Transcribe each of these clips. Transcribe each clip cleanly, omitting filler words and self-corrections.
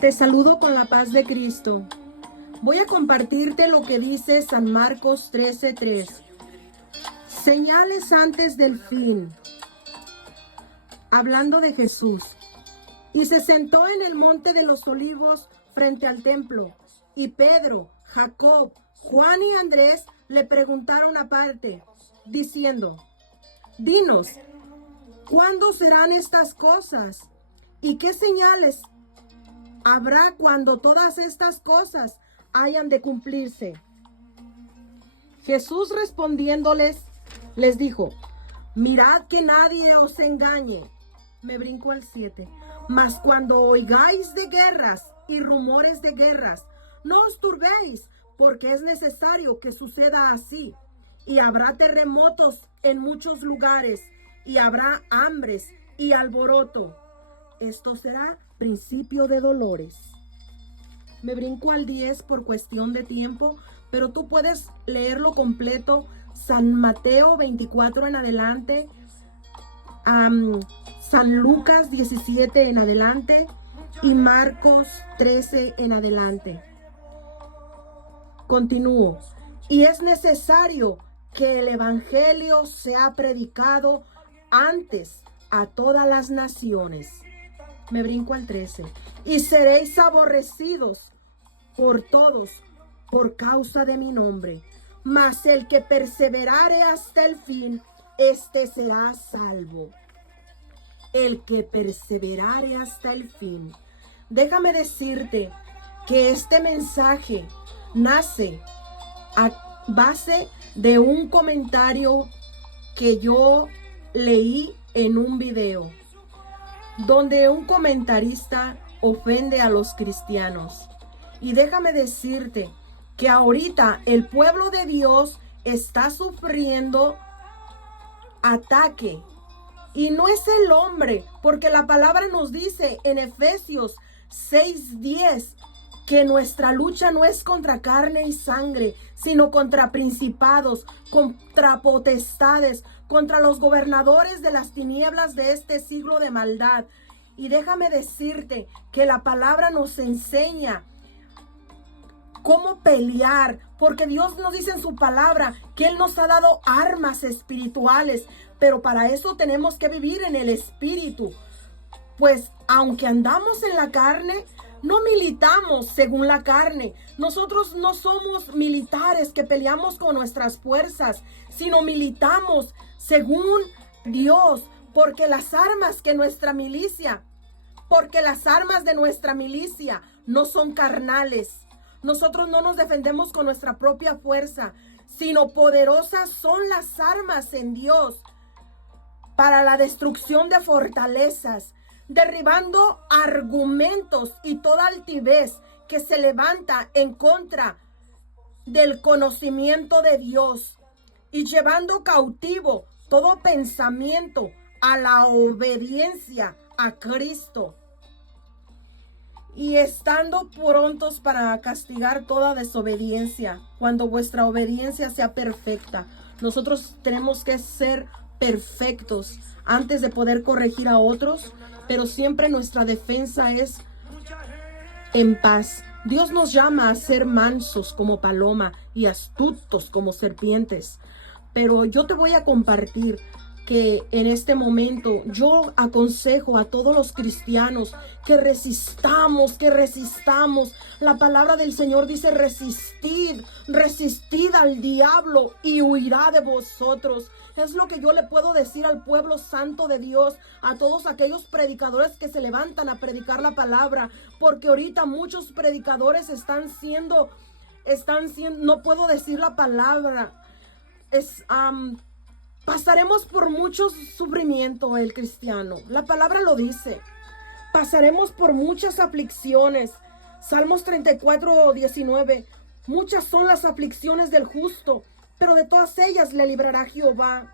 Te saludo con la paz de Cristo. Voy a compartirte lo que dice San Marcos 13:3. Señales antes del fin. Hablando de Jesús. Y se sentó en el monte de los olivos frente al templo. Y Pedro, Jacob, Juan y Andrés le preguntaron aparte, diciendo: Dinos, ¿cuándo serán estas cosas? ¿Y qué señales habrá cuando todas estas cosas hayan de cumplirse? Jesús respondiéndoles, les dijo: Mirad que nadie os engañe. Me brinco al 7. Mas cuando oigáis de guerras y rumores de guerras, no os turbéis, porque es necesario que suceda así. Y habrá terremotos en muchos lugares, y habrá hambres y alboroto. Esto será principio de dolores. Me brinco al 10 por cuestión de tiempo, pero tú puedes leerlo completo. San Mateo 24 en adelante, San Lucas 17 en adelante y Marcos 13 en adelante. Continúo. Y es necesario que el evangelio sea predicado antes a todas las naciones. Me brinco al 13. Y seréis aborrecidos por todos por causa de mi nombre. Mas el que perseverare hasta el fin, este será salvo. El que perseverare hasta el fin. Déjame decirte que este mensaje nace a base de un comentario que yo leí en un video, donde un comentarista ofende a los cristianos. Y déjame decirte que ahorita el pueblo de Dios está sufriendo ataque. Y no es el hombre, porque la palabra nos dice en Efesios 6:10 que nuestra lucha no es contra carne y sangre, sino contra principados, contra potestades, contra los gobernadores de las tinieblas de este siglo de maldad. Y déjame decirte que la palabra nos enseña cómo pelear, porque Dios nos dice en su palabra que Él nos ha dado armas espirituales, pero para eso tenemos que vivir en el espíritu. Pues aunque andamos en la carne, no militamos según la carne. Nosotros no somos militares que peleamos con nuestras fuerzas, sino militamos según Dios, porque las armas de nuestra milicia no son carnales. Nosotros no nos defendemos con nuestra propia fuerza, sino poderosas son las armas en Dios para la destrucción de fortalezas, derribando argumentos y toda altivez que se levanta en contra del conocimiento de Dios y llevando cautivo todo pensamiento a la obediencia a Cristo. Y estando prontos para castigar toda desobediencia, cuando vuestra obediencia sea perfecta. Nosotros tenemos que ser perfectos antes de poder corregir a otros, pero siempre nuestra defensa es en paz. Dios nos llama a ser mansos como paloma y astutos como serpientes. Pero yo te voy a compartir que en este momento yo aconsejo a todos los cristianos que resistamos. La palabra del Señor dice: resistid al diablo y huirá de vosotros. Es lo que yo le puedo decir al pueblo santo de Dios, a todos aquellos predicadores que se levantan a predicar la palabra, porque ahorita muchos predicadores están siendo, no puedo decir la palabra, pasaremos por mucho sufrimiento el cristiano. La palabra lo dice. Pasaremos por muchas aflicciones. Salmos 34:19. Muchas son las aflicciones del justo, pero de todas ellas le librará Jehová.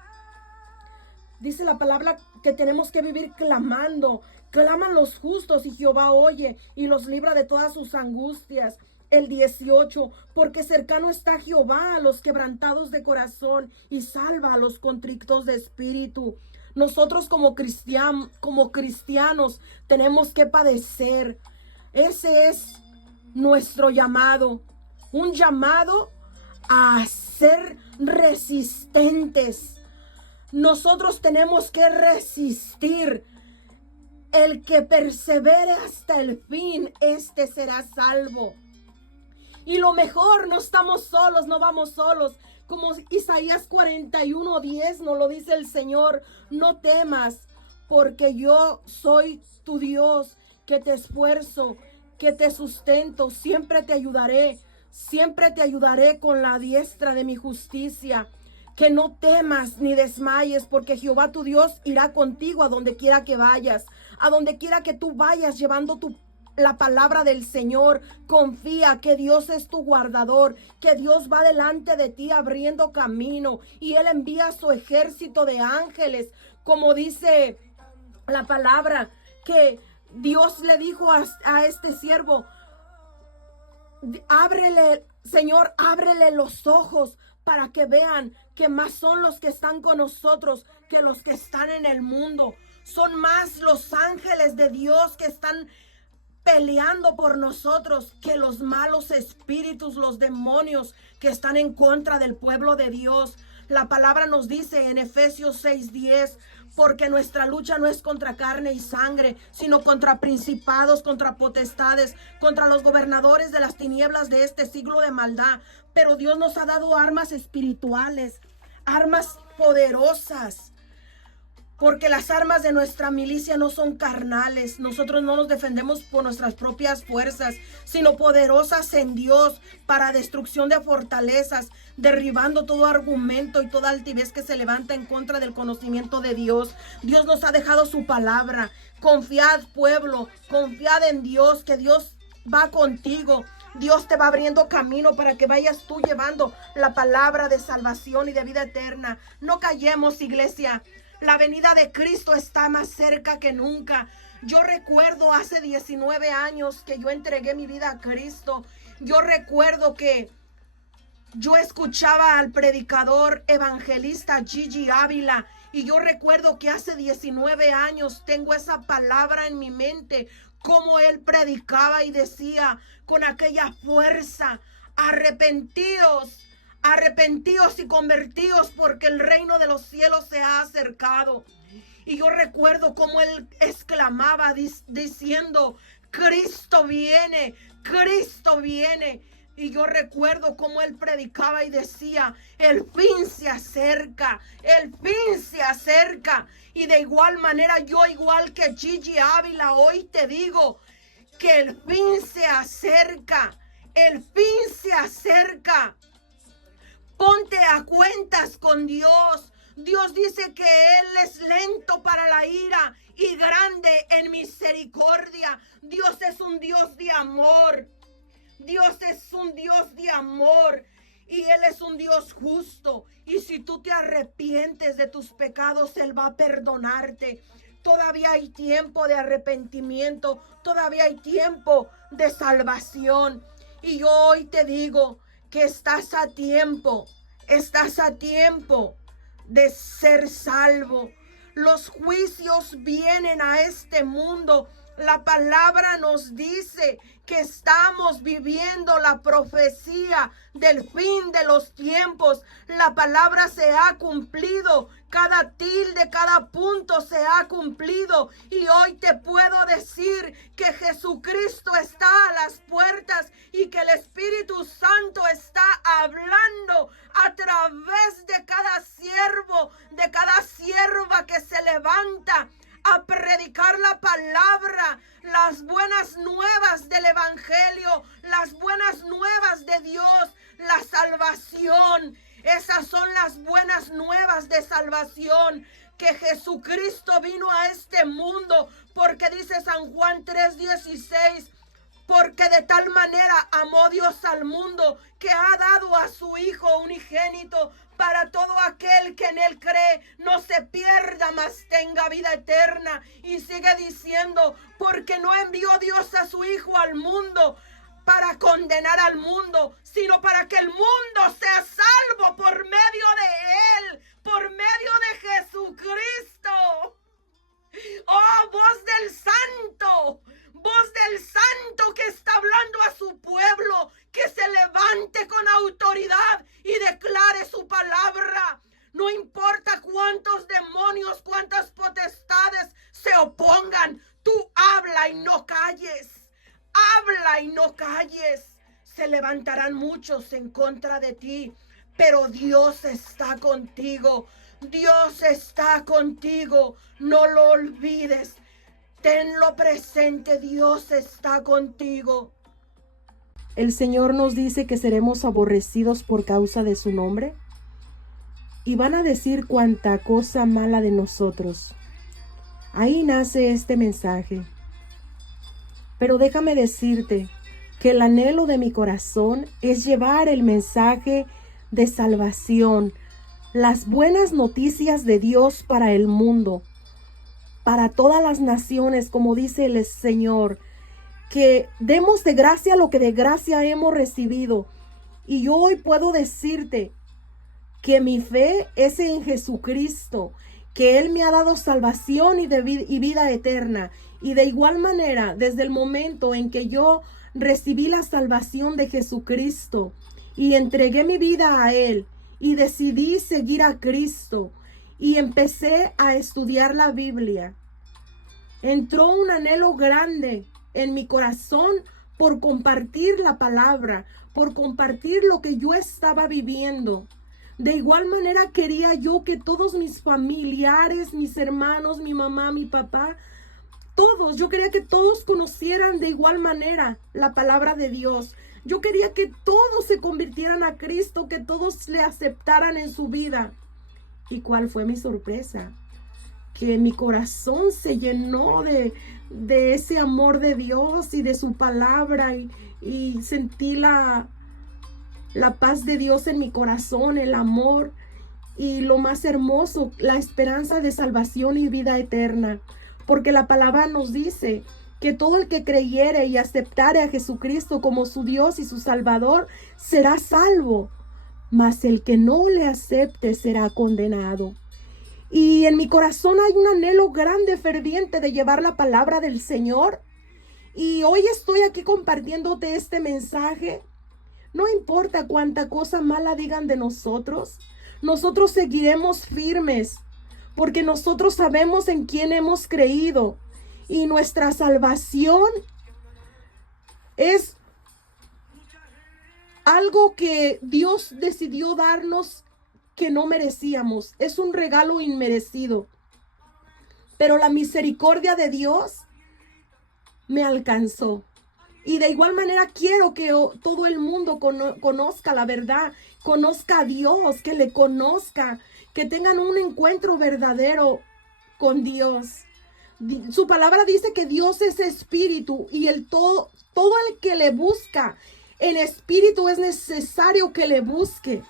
Dice la palabra que tenemos que vivir clamando. Claman los justos y Jehová oye y los libra de todas sus angustias. El 18, porque cercano está Jehová a los quebrantados de corazón y salva a los contritos de espíritu. Nosotros como cristianos tenemos que padecer. Ese es nuestro llamado. Un llamado a ser resistentes. Nosotros tenemos que resistir. El que persevere hasta el fin, este será salvo. Y lo mejor, no estamos solos, no vamos solos. Como Isaías 41:10 nos lo dice el Señor: no temas, porque yo soy tu Dios, que te esfuerzo, que te sustento, siempre te ayudaré con la diestra de mi justicia. Que no temas ni desmayes, porque Jehová tu Dios irá contigo a donde quiera que vayas, a donde quiera que tú vayas, llevando la palabra del Señor. Confía que Dios es tu guardador, que Dios va delante de ti abriendo camino, y Él envía su ejército de ángeles, como dice la palabra, que Dios le dijo a este siervo: ábrele, Señor, ábrele los ojos para que vean que más son los que están con nosotros que los que están en el mundo. Son más los ángeles de Dios que están peleando por nosotros que los malos espíritus, los demonios que están en contra del pueblo de Dios. La palabra nos dice en Efesios 6:10: porque nuestra lucha no es contra carne y sangre, sino contra principados, contra potestades, contra los gobernadores de las tinieblas de este siglo de maldad. Pero Dios nos ha dado armas espirituales, armas poderosas. Porque las armas de nuestra milicia no son carnales. Nosotros no nos defendemos por nuestras propias fuerzas, sino poderosas en Dios para destrucción de fortalezas, derribando todo argumento y toda altivez que se levanta en contra del conocimiento de Dios. Dios nos ha dejado su palabra. Confiad, pueblo, confiad en Dios, que Dios va contigo. Dios te va abriendo camino para que vayas tú llevando la palabra de salvación y de vida eterna. No callemos, iglesia. La venida de Cristo está más cerca que nunca. Yo recuerdo hace 19 años que yo entregué mi vida a Cristo. Yo recuerdo que yo escuchaba al predicador evangelista Gigi Ávila, y yo recuerdo que hace 19 años tengo esa palabra en mi mente, como él predicaba y decía con aquella fuerza: arrepentíos y convertíos, porque el reino de los cielos se ha acercado. Y yo recuerdo cómo él exclamaba diciendo: Cristo viene, Cristo viene. Y yo recuerdo cómo él predicaba y decía: el fin se acerca, el fin se acerca. Y de igual manera, yo, igual que Gigi Ávila, hoy te digo que el fin se acerca, el fin se acerca. Ponte a cuentas con Dios. Dios dice que Él es lento para la ira y grande en misericordia. Dios es un Dios de amor. Dios es un Dios de amor. Y Él es un Dios justo. Y si tú te arrepientes de tus pecados, Él va a perdonarte. Todavía hay tiempo de arrepentimiento. Todavía hay tiempo de salvación. Y yo hoy te digo que estás a tiempo de ser salvo. Los juicios vienen a este mundo. La palabra nos dice que estamos viviendo la profecía del fin de los tiempos. La palabra se ha cumplido. Cada tilde, cada punto se ha cumplido. Y hoy te puedo decir que Jesucristo está a las puertas y que el Espíritu Santo está hablando a través de cada siervo, de cada sierva que se levanta a predicar la palabra, las buenas nuevas del evangelio, las buenas nuevas de Dios, la salvación. Esas son las buenas nuevas de salvación, que Jesucristo vino a este mundo, porque dice San Juan 3:16, porque de tal manera amó Dios al mundo, que ha dado a su Hijo unigénito, para todo aquel que en Él cree no se pierda, mas tenga vida eterna. Y sigue diciendo: porque no envió Dios a su Hijo al mundo para condenar al mundo, sino para que el mundo sea salvo por medio de Él, por medio de Jesucristo. Oh, voz del Santo demonios, cuántas potestades se opongan, tú habla y no calles. Habla y no calles. Se levantarán muchos en contra de ti, pero Dios está contigo. Dios está contigo. No lo olvides. Tenlo presente, Dios está contigo. El Señor nos dice que seremos aborrecidos por causa de su nombre. Y van a decir cuanta cosa mala de nosotros. Ahí nace este mensaje. Pero déjame decirte que el anhelo de mi corazón es llevar el mensaje de salvación, las buenas noticias de Dios para el mundo, para todas las naciones, como dice el Señor, que demos de gracia lo que de gracia hemos recibido. Y yo hoy puedo decirte que mi fe es en Jesucristo, que Él me ha dado salvación y vida eterna. Y de igual manera, desde el momento en que yo recibí la salvación de Jesucristo y entregué mi vida a Él y decidí seguir a Cristo y empecé a estudiar la Biblia, entró un anhelo grande en mi corazón por compartir la palabra, por compartir lo que yo estaba viviendo. De igual manera quería yo que todos mis familiares, mis hermanos, mi mamá, mi papá, todos, yo quería que todos conocieran de igual manera la palabra de Dios. Yo quería que todos se convirtieran a Cristo, que todos le aceptaran en su vida. ¿Y cuál fue mi sorpresa? Que mi corazón se llenó de ese amor de Dios y de su palabra y sentí la paz de Dios en mi corazón, el amor y lo más hermoso, la esperanza de salvación y vida eterna. Porque la palabra nos dice que todo el que creyere y aceptare a Jesucristo como su Dios y su Salvador será salvo, mas el que no le acepte será condenado. Y en mi corazón hay un anhelo grande, ferviente de llevar la palabra del Señor. Y hoy estoy aquí compartiéndote este mensaje. No importa cuánta cosa mala digan de nosotros, nosotros seguiremos firmes, porque nosotros sabemos en quién hemos creído. Y nuestra salvación es algo que Dios decidió darnos que no merecíamos. Es un regalo inmerecido. Pero la misericordia de Dios me alcanzó. Y de igual manera quiero que todo el mundo conozca la verdad, conozca a Dios, que le conozca, que tengan un encuentro verdadero con Dios. Su palabra dice que Dios es espíritu y todo el que le busca en espíritu es necesario que le busque.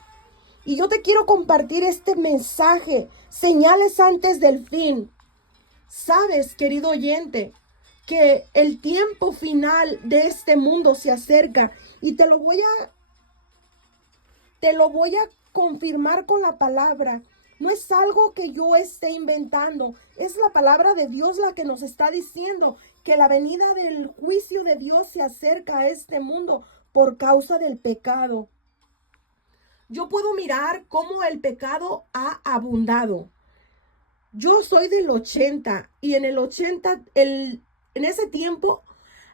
Y yo te quiero compartir este mensaje, señales antes del fin. Sabes, querido oyente, que el tiempo final de este mundo se acerca y te lo voy a confirmar con la palabra. No es algo que yo esté inventando, es la palabra de Dios la que nos está diciendo que la venida del juicio de Dios se acerca a este mundo por causa del pecado. Yo puedo mirar cómo el pecado ha abundado. Yo soy del 80 y en el 80, en ese tiempo,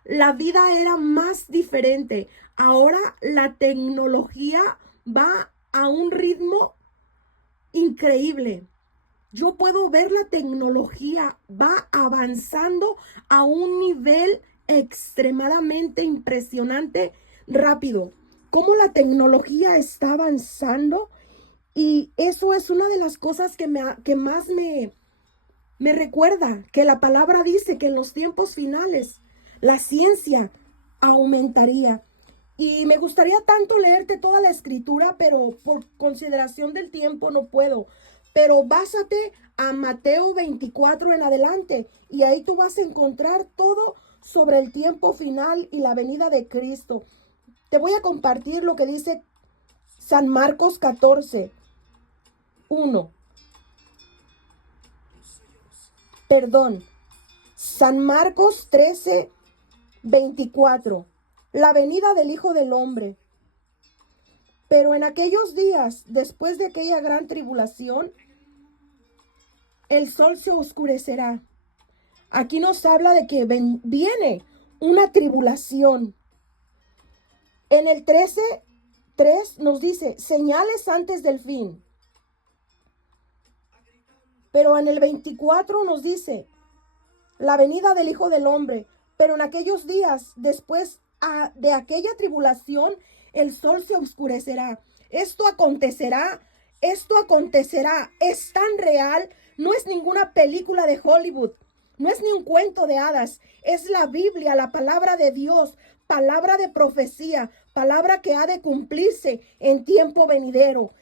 la vida era más diferente. Ahora la tecnología va a un ritmo increíble. Yo puedo ver la tecnología va avanzando a un nivel extremadamente impresionante, rápido. Cómo la tecnología está avanzando. Y eso es una de las cosas que más me recuerda que la palabra dice que en los tiempos finales la ciencia aumentaría. Y me gustaría tanto leerte toda la escritura, pero por consideración del tiempo no puedo. Pero básate a Mateo 24 en adelante y ahí tú vas a encontrar todo sobre el tiempo final y la venida de Cristo. Te voy a compartir lo que dice San Marcos 14, 1. Perdón, San Marcos 13, 24. La venida del Hijo del Hombre. Pero en aquellos días, después de aquella gran tribulación, el sol se oscurecerá. Aquí nos habla de que viene una tribulación. En el 13:3 nos dice, señales antes del fin. Pero en el 24 nos dice, la venida del Hijo del Hombre. Pero en aquellos días, después de aquella tribulación, el sol se oscurecerá. Esto acontecerá, es tan real, no es ninguna película de Hollywood, no es ni un cuento de hadas, es la Biblia, la palabra de Dios, palabra de profecía, palabra que ha de cumplirse en tiempo venidero.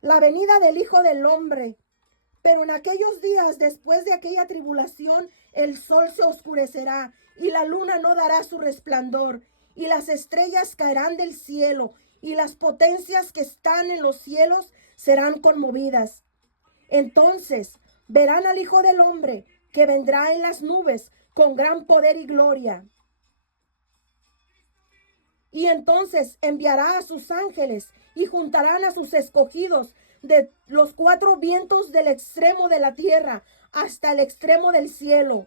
La venida del Hijo del Hombre. Pero en aquellos días, después de aquella tribulación, el sol se oscurecerá y la luna no dará su resplandor, y las estrellas caerán del cielo, y las potencias que están en los cielos serán conmovidas. Entonces verán al Hijo del Hombre, que vendrá en las nubes con gran poder y gloria. Y entonces enviará a sus ángeles y juntarán a sus escogidos de los cuatro vientos del extremo de la tierra hasta el extremo del cielo.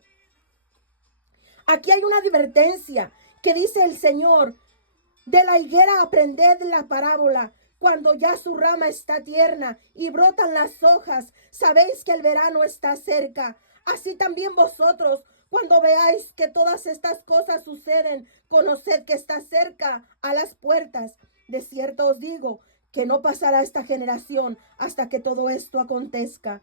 Aquí hay una advertencia que dice el Señor: de la higuera aprended la parábola. Cuando ya su rama está tierna y brotan las hojas, sabéis que el verano está cerca. Así también vosotros, cuando veáis que todas estas cosas suceden, conoced que está cerca a las puertas. De cierto os digo que no pasará esta generación hasta que todo esto acontezca.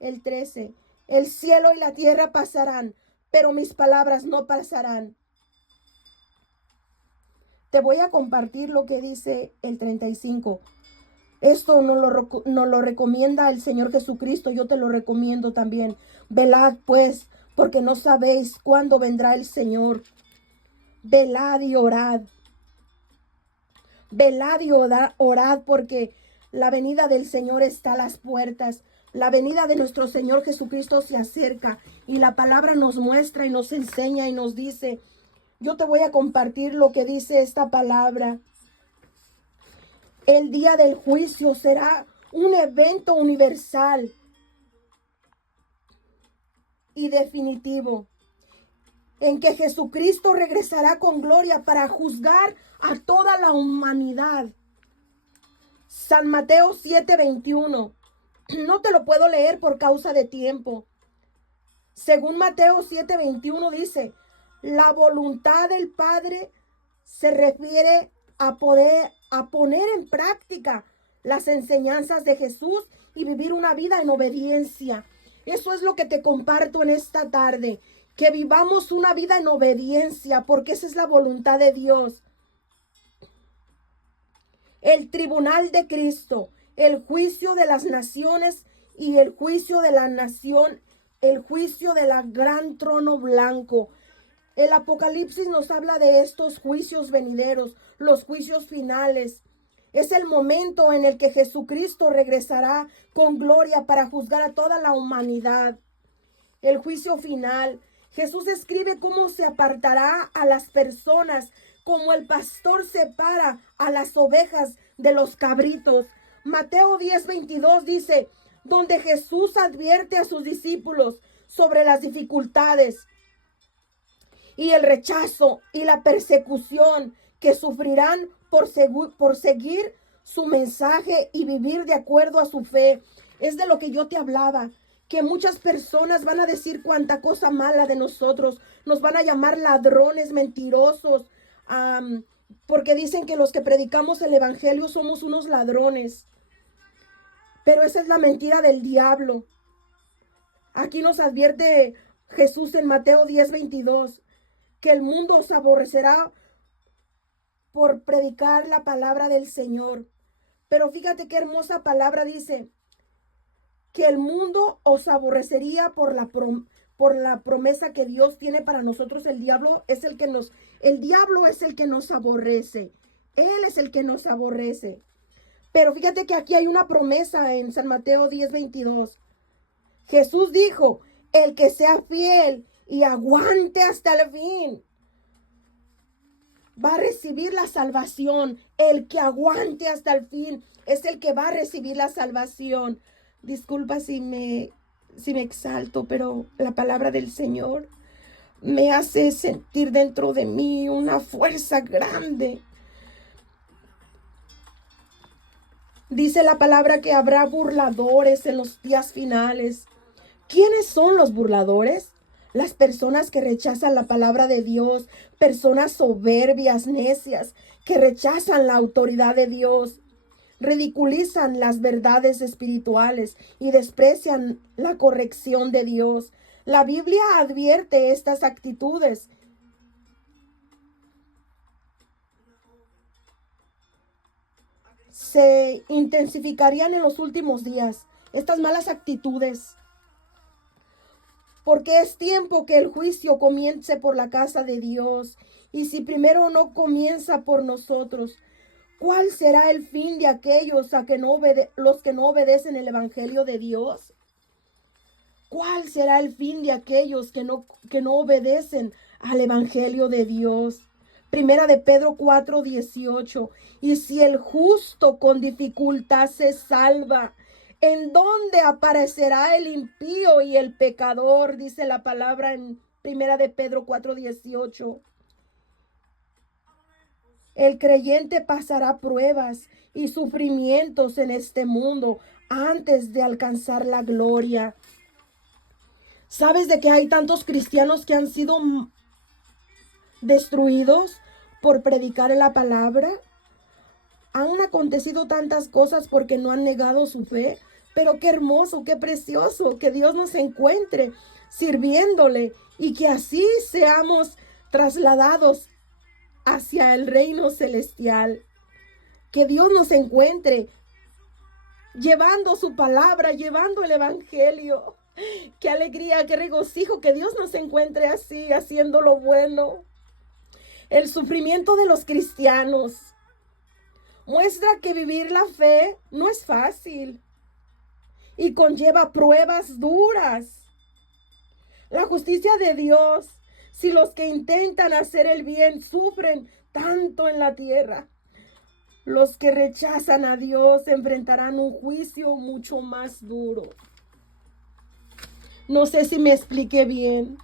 El 13. El cielo y la tierra pasarán, pero mis palabras no pasarán. Te voy a compartir lo que dice el 35. Esto nos lo recomienda el Señor Jesucristo. Yo te lo recomiendo también. Velad pues, porque no sabéis cuándo vendrá el Señor. Velad y orad. Velad y orad, porque la venida del Señor está a las puertas. La venida de nuestro Señor Jesucristo se acerca, y la palabra nos muestra y nos enseña y nos dice. Yo te voy a compartir lo que dice esta palabra. El día del juicio será un evento universal y definitivo, en que Jesucristo regresará con gloria para juzgar a toda la humanidad. San Mateo 7:21. No te lo puedo leer por causa de tiempo. Según Mateo 7:21 dice: la voluntad del Padre se refiere a poner en práctica las enseñanzas de Jesús y vivir una vida en obediencia. Eso es lo que te comparto en esta tarde, que vivamos una vida en obediencia, porque esa es la voluntad de Dios. El tribunal de Cristo, el juicio de las naciones y el juicio de la nación, el juicio del gran trono blanco. El Apocalipsis nos habla de estos juicios venideros, los juicios finales. Es el momento en el que Jesucristo regresará con gloria para juzgar a toda la humanidad. El juicio final. Jesús escribe cómo se apartará a las personas, como el pastor separa a las ovejas de los cabritos. Mateo 10:22 dice, donde Jesús advierte a sus discípulos sobre las dificultades y el rechazo y la persecución que sufrirán por seguir su mensaje y vivir de acuerdo a su fe. Es de lo que yo te hablaba, que muchas personas van a decir cuánta cosa mala de nosotros, nos van a llamar ladrones, mentirosos, porque dicen que los que predicamos el evangelio somos unos ladrones. Pero esa es la mentira del diablo. Aquí nos advierte Jesús en Mateo 10:22. Que el mundo os aborrecerá por predicar la palabra del Señor. Pero fíjate qué hermosa palabra dice, que el mundo os aborrecería por la promesa que Dios tiene para nosotros. El diablo es el que nos aborrece. Él es el que nos aborrece. Pero fíjate que aquí hay una promesa en San Mateo 10:22. Jesús dijo, el que sea fiel y aguante hasta el fin va a recibir la salvación. El que aguante hasta el fin es el que va a recibir la salvación. Disculpa si si me exalto, pero la palabra del Señor me hace sentir dentro de mí una fuerza grande. Dice la palabra que habrá burladores en los días finales. ¿Quiénes son los burladores? Las personas que rechazan la palabra de Dios, personas soberbias, necias, que rechazan la autoridad de Dios, ridiculizan las verdades espirituales y desprecian la corrección de Dios. La Biblia advierte estas actitudes. Se intensificarían en los últimos días estas malas actitudes, porque es tiempo que el juicio comience por la casa de Dios. Y si primero no comienza por nosotros, ¿cuál será el fin de aquellos los que no obedecen el evangelio de Dios? ¿Cuál será el fin de aquellos que no obedecen al evangelio de Dios? Primera de Pedro 4:18. Y si el justo con dificultad se salva, ¿en dónde aparecerá el impío y el pecador? Dice la palabra en Primera de Pedro 4:18. El creyente pasará pruebas y sufrimientos en este mundo antes de alcanzar la gloria. ¿Sabes de que hay tantos cristianos que han sido destruidos por predicar la palabra? Han acontecido tantas cosas porque no han negado su fe. Pero qué hermoso, qué precioso que Dios nos encuentre sirviéndole y que así seamos trasladados hacia el reino celestial. Que Dios nos encuentre llevando su palabra, llevando el evangelio. Qué alegría, qué regocijo que Dios nos encuentre así, haciendo lo bueno. El sufrimiento de los cristianos muestra que vivir la fe no es fácil y conlleva pruebas duras. La justicia de Dios, si los que intentan hacer el bien sufren tanto en la tierra, los que rechazan a Dios enfrentarán un juicio mucho más duro. No sé si me expliqué bien.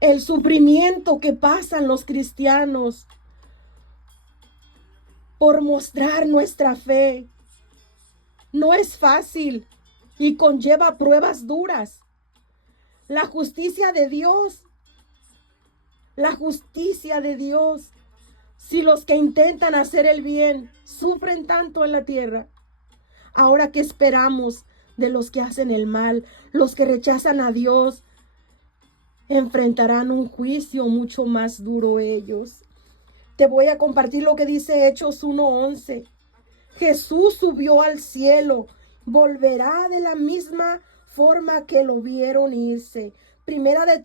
El sufrimiento que pasan los cristianos por mostrar nuestra fe no es fácil y conlleva pruebas duras. La justicia de Dios, si los que intentan hacer el bien sufren tanto en la tierra, ahora ¿qué esperamos de los que hacen el mal? Los que rechazan a Dios enfrentarán un juicio mucho más duro ellos. Te voy a compartir lo que dice Hechos 1:11. Jesús subió al cielo, volverá de la misma forma que lo vieron irse. Primera de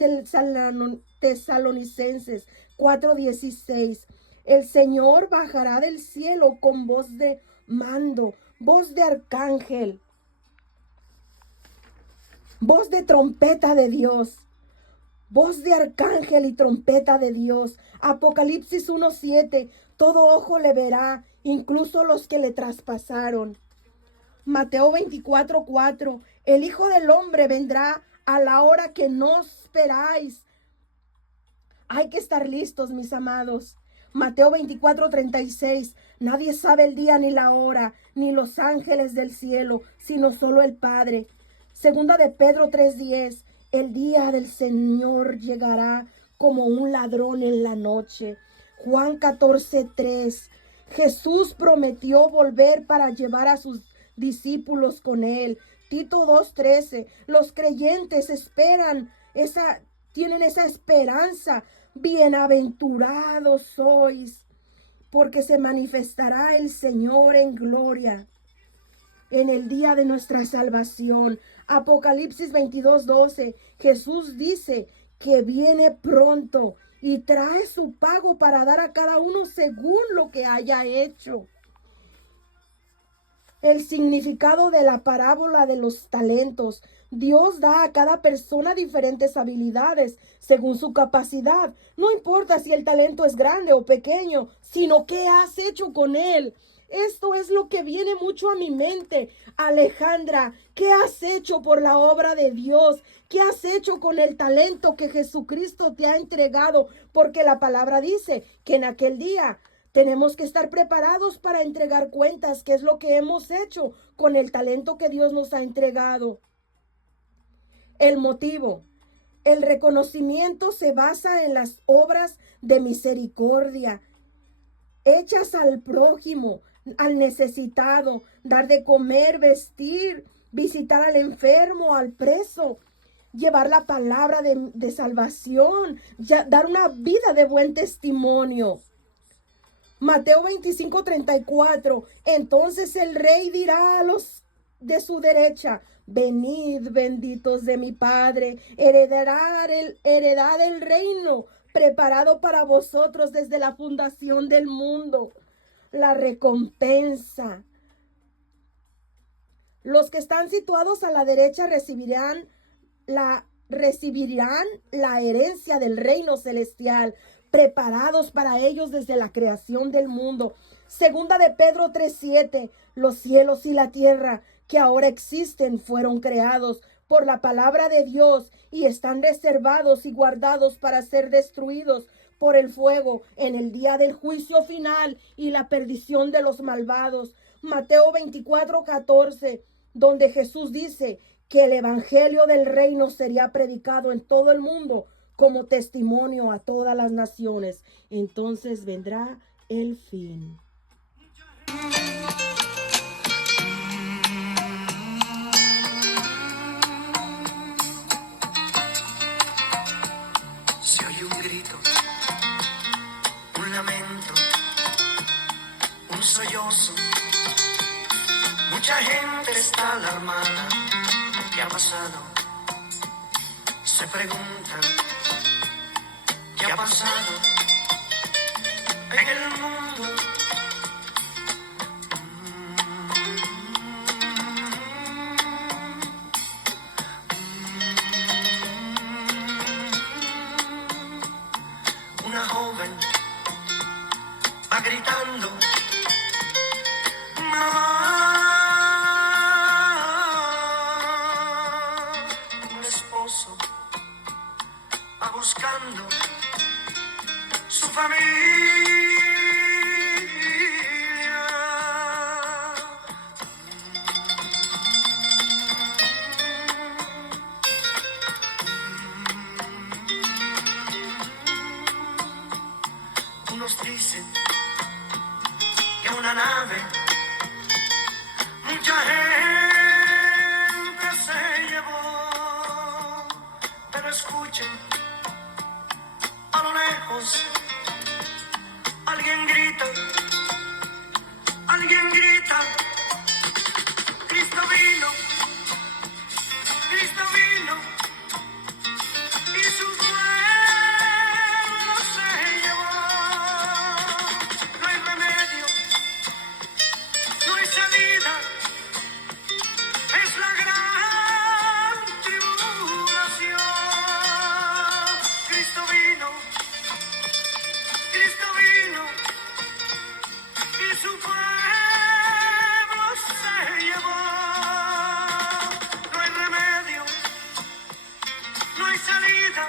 Tesalonicenses 4:16. El Señor bajará del cielo con voz de mando, voz de arcángel, voz de trompeta de Dios. Voz de arcángel y trompeta de Dios. Apocalipsis 1:7. Todo ojo le verá, incluso los que le traspasaron. Mateo 24:4. El Hijo del Hombre vendrá a la hora que no esperáis. Hay que estar listos, mis amados. Mateo 24:36. Nadie sabe el día ni la hora, ni los ángeles del cielo, sino solo el Padre. Segunda de Pedro 3:10. El día del Señor llegará como un ladrón en la noche. Juan 14:3. Jesús prometió volver para llevar a sus discípulos con él. Tito 2:13. Los creyentes tienen esa esperanza. Bienaventurados sois, porque se manifestará el Señor en gloria en el día de nuestra salvación. Apocalipsis 22:12. Jesús dice que viene pronto y trae su pago para dar a cada uno según lo que haya hecho. El significado de la parábola de los talentos. Dios da a cada persona diferentes habilidades según su capacidad. No importa si el talento es grande o pequeño, sino qué has hecho con él. Esto es lo que viene mucho a mi mente. Alejandra, ¿qué has hecho por la obra de Dios? ¿Qué has hecho con el talento que Jesucristo te ha entregado? Porque la palabra dice que en aquel día tenemos que estar preparados para entregar cuentas. ¿Qué es lo que hemos hecho con el talento que Dios nos ha entregado? El motivo. El reconocimiento se basa en las obras de misericordia hechas al prójimo, al necesitado, dar de comer, vestir, visitar al enfermo, al preso, llevar la palabra de salvación, dar una vida de buen testimonio. Mateo 25:34. Entonces el rey dirá a los de su derecha: venid, benditos de mi Padre, heredad el reino preparado para vosotros desde la fundación del mundo. La recompensa. Los que están situados a la derecha recibirán la herencia del reino celestial, preparados para ellos desde la creación del mundo. Segunda de Pedro 3:7. Los cielos y la tierra que ahora existen fueron creados por la palabra de Dios y están reservados y guardados para ser destruidos por el fuego en el día del juicio final y la perdición de los malvados. Mateo 24:14, donde Jesús dice que el evangelio del reino sería predicado en todo el mundo como testimonio a todas las naciones. Entonces vendrá el fin. Se oye un grito, un lamento, un sollozo. Mucha gente está alarmada. ¿Qué ha pasado? Se preguntan, ¿qué ha pasado en el mundo? Una joven va gritando, mamá. Un esposo va buscando su familia. Unos dicen que una nave, mucha gente se llevó, pero escuchen, a lo lejos, alguien grita, Cristo vino, y su pueblo se llevó. No hay remedio, no hay salida, es la gran tribulación. Cristo vino, y su pueblo se llevó. No hay remedio, no hay salida.